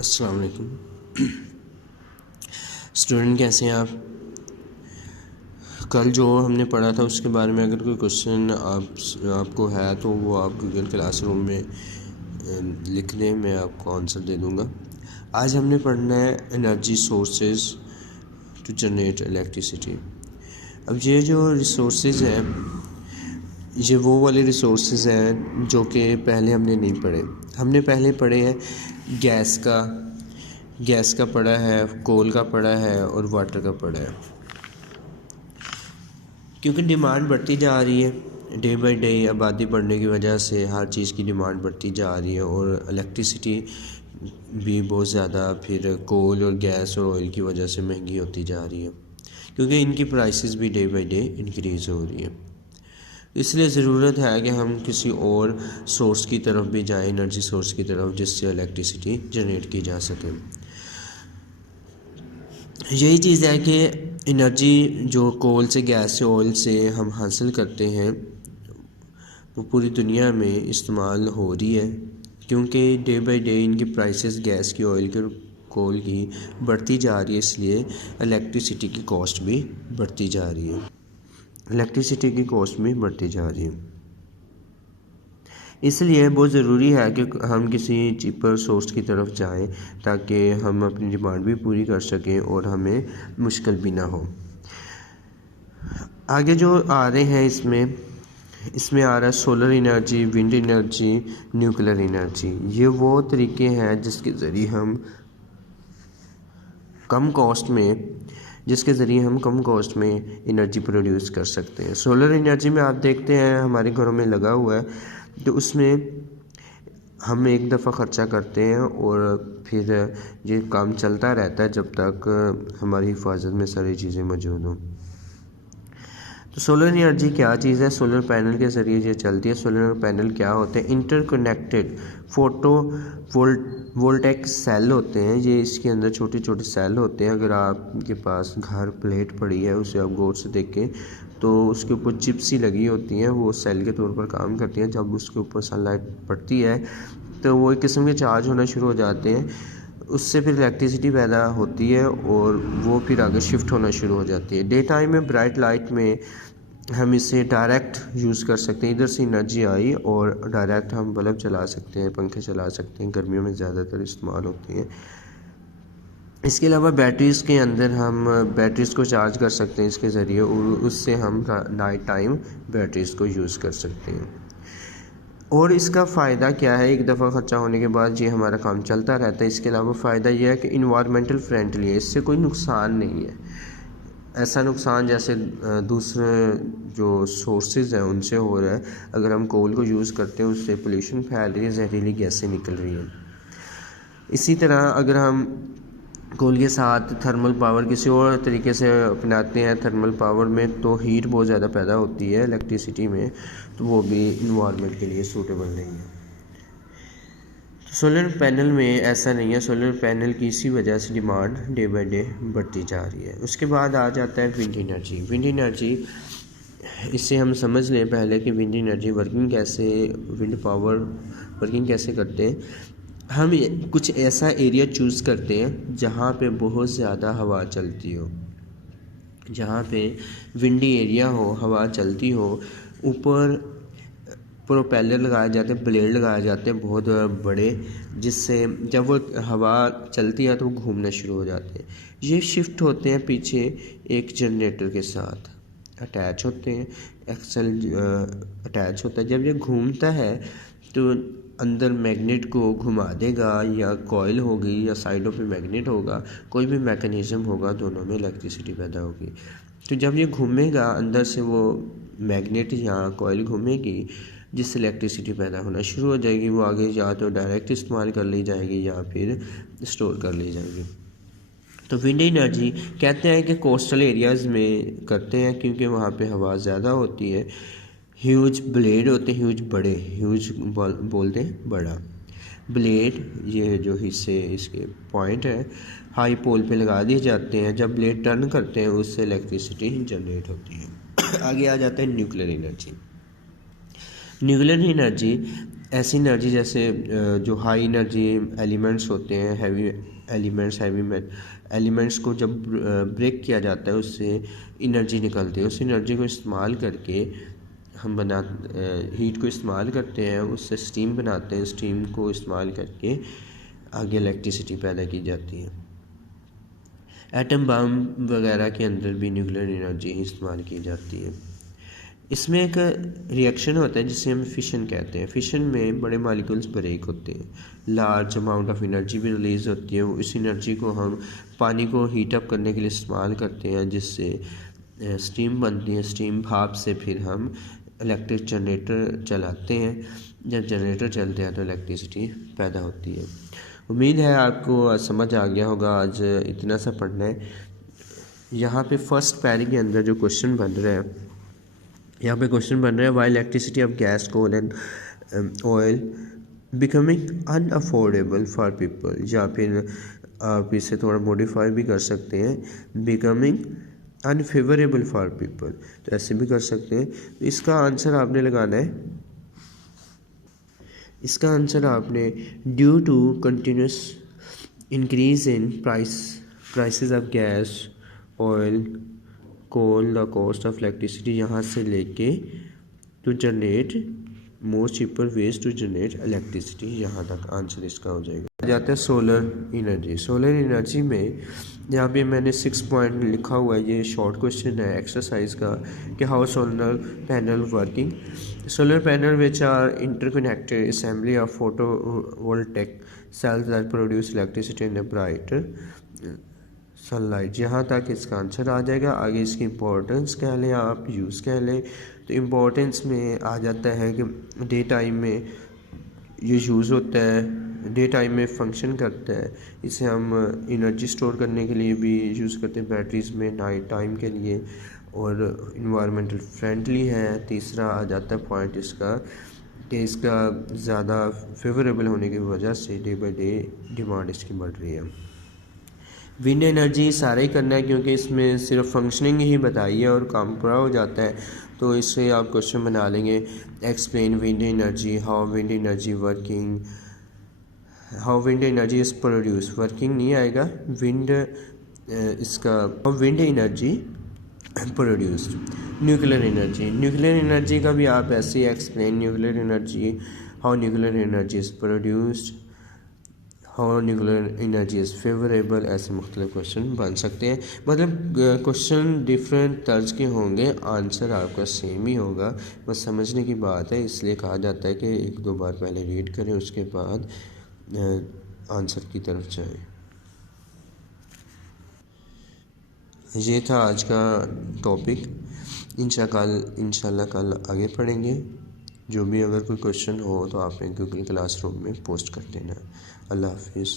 अस्सलाम वालेकुम स्टूडेंट, कैसे हैं आप। कल जो हमने पढ़ा था उसके बारे में अगर कोई क्वेश्चन आपको है तो वो आप गूगल क्लासरूम में लिख दें, मैं आपको आंसर दे दूंगा। आज हमने पढ़ना है energy sources to generate electricity. अब ये जो रिसोर्सेज हैं, ये वो वाले रिसोर्सेज हैं जो कि पहले हमने नहीं पढ़े। हमने पहले पढ़े हैं गैस का पढ़ा है, कोल का पढ़ा है और वाटर का पढ़ा है। क्योंकि डिमांड बढ़ती जा रही है डे बाय डे, आबादी बढ़ने की वजह से हर चीज़ की डिमांड बढ़ती जा रही है और इलेक्ट्रिसिटी भी बहुत ज़्यादा फिर कोल और गैस और ऑयल की वजह से महंगी होती जा रही है, क्योंकि इनकी प्राइसेस भी डे बाय डे इंक्रीज़ हो रही है। इसलिए ज़रूरत है कि हम किसी और सोर्स की तरफ भी जाएं, एनर्जी सोर्स की तरफ, जिससे इलेक्ट्रिसिटी जनरेट की जा सके। यही चीज़ है कि एनर्जी जो कोल से, गैस से, ऑयल से हम हासिल करते हैं वो पूरी दुनिया में इस्तेमाल हो रही है, क्योंकि डे बाय डे इनकी प्राइसेस गैस की, ऑयल की और कोल की बढ़ती जा रही है। इसलिए इलेक्ट्रिसिटी की कॉस्ट भी बढ़ती जा रही है। इसलिए बहुत ज़रूरी है कि हम किसी चीपर सोर्स की तरफ जाएं ताकि हम अपनी डिमांड भी पूरी कर सकें और हमें मुश्किल भी ना हो। आगे जो आ रहे हैं इसमें आ रहा है solar energy, wind energy, nuclear energy. ये वो तरीके हैं जिसके ज़रिए हम कम कॉस्ट में एनर्जी प्रोड्यूस कर सकते हैं। सोलर एनर्जी में आप देखते हैं हमारे घरों में लगा हुआ है, तो उसमें हम एक दफ़ा ख़र्चा करते हैं और फिर ये काम चलता रहता है जब तक हमारी हिफाजत में सारी चीज़ें मौजूद हों। तो सोलर एनर्जी क्या चीज़ है? सोलर पैनल के ज़रिए ये चलती है। सोलर पैनल क्या होते हैं? इंटरकनेक्टेड फोटो वोल्टेक सेल होते हैं। ये इसके अंदर छोटे छोटे सेल होते हैं। अगर आपके पास घर प्लेट पड़ी है, उसे आप गौर से देखें तो उसके ऊपर चिप्स ही लगी होती हैं, वो सेल के तौर पर काम करती हैं। जब उसके ऊपर सनलाइट पड़ती है तो वो एक किस्म के चार्ज होना शुरू हो जाते हैं, उससे फिर इलेक्ट्रिसिटी पैदा होती है और वो फिर आगे शिफ्ट होना शुरू हो जाती है। डे टाइम में ब्राइट लाइट में हम इसे डायरेक्ट यूज़ कर सकते हैं। इधर से एनर्जी आई और डायरेक्ट हम बल्ब चला सकते हैं, पंखे चला सकते हैं। गर्मियों में ज़्यादातर इस्तेमाल होती हैं। इसके अलावा बैटरीज़ के अंदर हम बैटरीज़ को चार्ज कर सकते हैं इसके ज़रिए, और उससे हम नाइट टाइम बैटरीज़ को यूज़ कर सकते हैं। और इसका फ़ायदा क्या है? एक दफ़ा ख़र्चा होने के बाद ये हमारा काम चलता रहता है। इसके अलावा फ़ायदा ये है कि इन्वायरमेंटल फ्रेंडली है, इससे कोई नुकसान नहीं है। ऐसा नुकसान जैसे दूसरे जो सोर्सेज हैं उनसे हो रहा है। अगर हम कोल को यूज़ करते हैं उससे पोल्यूशन फैल रही है, जहरीली गैसें निकल रही हैं। इसी तरह अगर हम कोल के साथ थर्मल पावर किसी और तरीके से अपनाते हैं, थर्मल पावर में तो हीट बहुत ज़्यादा पैदा होती है इलेक्ट्रिसिटी में, तो वो भी इन्वायरमेंट के लिए सूटेबल नहीं है। सोलर पैनल में ऐसा नहीं है। सोलर पैनल की इसी वजह से डिमांड डे बाय डे बढ़ती जा रही है। उसके बाद आ जाता है विंड एनर्जी। विंड एनर्जी, इससे हम समझ लें पहले कि wind energy wind power working कैसे करते हैं। हम कुछ ऐसा एरिया चूज़ करते हैं जहाँ पे बहुत ज़्यादा हवा चलती हो, जहाँ पे विंडी एरिया हो, हवा चलती हो। ऊपर प्रोपेलर लगाए जाते हैं, ब्लेड लगाए जाते हैं बहुत बड़े, जिससे जब वो हवा चलती है तो वो घूमना शुरू हो जाते हैं। ये शिफ्ट होते हैं पीछे एक जनरेटर के साथ अटैच होते हैं। एक्सल अटैच होता है। जब ये घूमता है तो अंदर मैग्नेट को घुमा देगा, या कॉइल होगी या साइडों पे मैग्नेट होगा, कोई भी मैकेनिज़्म होगा, दोनों में इलेक्ट्रिसिटी पैदा होगी। तो जब ये घूमेगा अंदर से वो मैग्नेट या कॉइल घूमेगी, जिससे इलेक्ट्रिसिटी पैदा होना शुरू हो जाएगी। वो आगे या तो डायरेक्ट इस्तेमाल कर ली जाएगी या फिर स्टोर कर ली जाएगी। तो विंड एनर्जी कहते हैं कि कोस्टल एरियाज़ में करते हैं, क्योंकि वहाँ पे हवा ज़्यादा होती है। ह्यूज ब्लेड होते हैं, ह्यूज बोलते हैं बड़ा ब्लेड। ये जो हिस्से इसके पॉइंट है हाई पोल पे लगा दिए जाते हैं। जब ब्लेड टर्न करते हैं उससे इलेक्ट्रिसिटी जनरेट होती है। आगे आ जाता है न्यूक्लियर एनर्जी। न्यूक्लियर एनर्जी ऐसी एनर्जी जैसे जो हाई एनर्जी एलिमेंट्स होते हैं, हैवी एलिमेंट्स, एलिमेंट्स को जब ब्रेक किया जाता है उससे एनर्जी निकलती है। उस एनर्जी को इस्तेमाल करके हम हीट को इस्तेमाल करते हैं, उससे स्टीम बनाते हैं। स्टीम को इस्तेमाल करके आगे इलेक्ट्रिसिटी पैदा की जाती है। एटम बम वगैरह के अंदर भी न्यूक्लियर एनर्जी ही इस्तेमाल की जाती है। इसमें एक रिएक्शन होता है जिसे हम फिशन कहते हैं। फिशन में बड़े मॉलिक्यूल्स ब्रेक होते हैं, लार्ज अमाउंट ऑफ एनर्जी भी रिलीज़ होती है। इस एनर्जी को हम पानी को हीट अप करने के लिए इस्तेमाल करते हैं, जिससे स्टीम बनती है। स्टीम भाप से फिर हम इलेक्ट्रिक जनरेटर चलाते हैं। जब जनरेटर चलते हैं तो इलेक्ट्रिसिटी पैदा होती है। उम्मीद है आपको समझ आ गया होगा। आज इतना सा पढ़ना है। यहाँ पे फर्स्ट पैरे के अंदर जो क्वेश्चन बन रहा है, यहाँ पे क्वेश्चन बन रहा है, why electricity of gas, coal and oil becoming unaffordable for people, या फिर आप इसे थोड़ा मॉडिफाई भी कर सकते हैं, बिकमिंग अनफेवरेबल फॉर पीपल, तो ऐसे भी कर सकते हैं। तो इसका आंसर आपने लगाना है, इसका आंसर आपने due to continuous increase in prices of gas, oil, coal, the cost of electricity, यहाँ से लेके to generate more cheaper ways to generate electricity, यहाँ तक आंसर इसका हो जाएगा। आ जाता है सोलर एनर्जी। सोलर एनर्जी में यहाँ पे मैंने 6 पॉइंट लिखा हुआ है। ये शॉर्ट क्वेश्चन है एक्सरसाइज का कि how solar panel working. Solar panel which are interconnected assembly of photovoltaic cells that produce electricity in the bright sunlight, यहाँ तक इसका आंसर आ जाएगा। आगे इसकी इम्पोर्टेंस कह लें, आप यूज़ कह लें, तो इम्पोर्टेंस में आ जाता है कि डे टाइम में ये यूज़ होता है, डे टाइम में फंक्शन करता है। इसे हम एनर्जी स्टोर करने के लिए भी यूज़ करते हैं बैटरीज़ में, नाइट टाइम के लिए, और इन्वायरमेंटल फ्रेंडली है। तीसरा आ जाता है पॉइंट इसका कि इसका ज़्यादा फेवरेबल होने की वजह से डे बाई डे डिमांड इसकी बढ़ रही है। विंड एनर्जी सारा ही करना है क्योंकि इसमें सिर्फ फंक्शनिंग ही बताई है और काम पूरा हो जाता है, तो इससे आप क्वेश्चन बना लेंगे। Explain wind energy, how wind energy working, how wind energy is produce, working नहीं आएगा, विंड इसका wind energy produced. Nuclear energy, nuclear energy का भी आप ऐसे ही explain nuclear energy, how nuclear energy is produced, how nuclear energy is favourable, ऐसे मुख्तलिफ क्वेश्चन बन सकते हैं। मतलब क्वेश्चन डिफरेंट तर्ज के होंगे, आंसर आपका सेम ही होगा, बस समझने की बात है। इसलिए कहा जाता है कि 1-2 बार पहले रीड करें, उसके बाद आंसर की तरफ जाएं। ये था आज का टॉपिक। इंशाल्लाह कल आगे पढ़ेंगे। जो भी अगर कोई क्वेश्चन हो तो आपने गूगल क्लासरूम में पोस्ट कर देना। अल्लाह हाफिज़।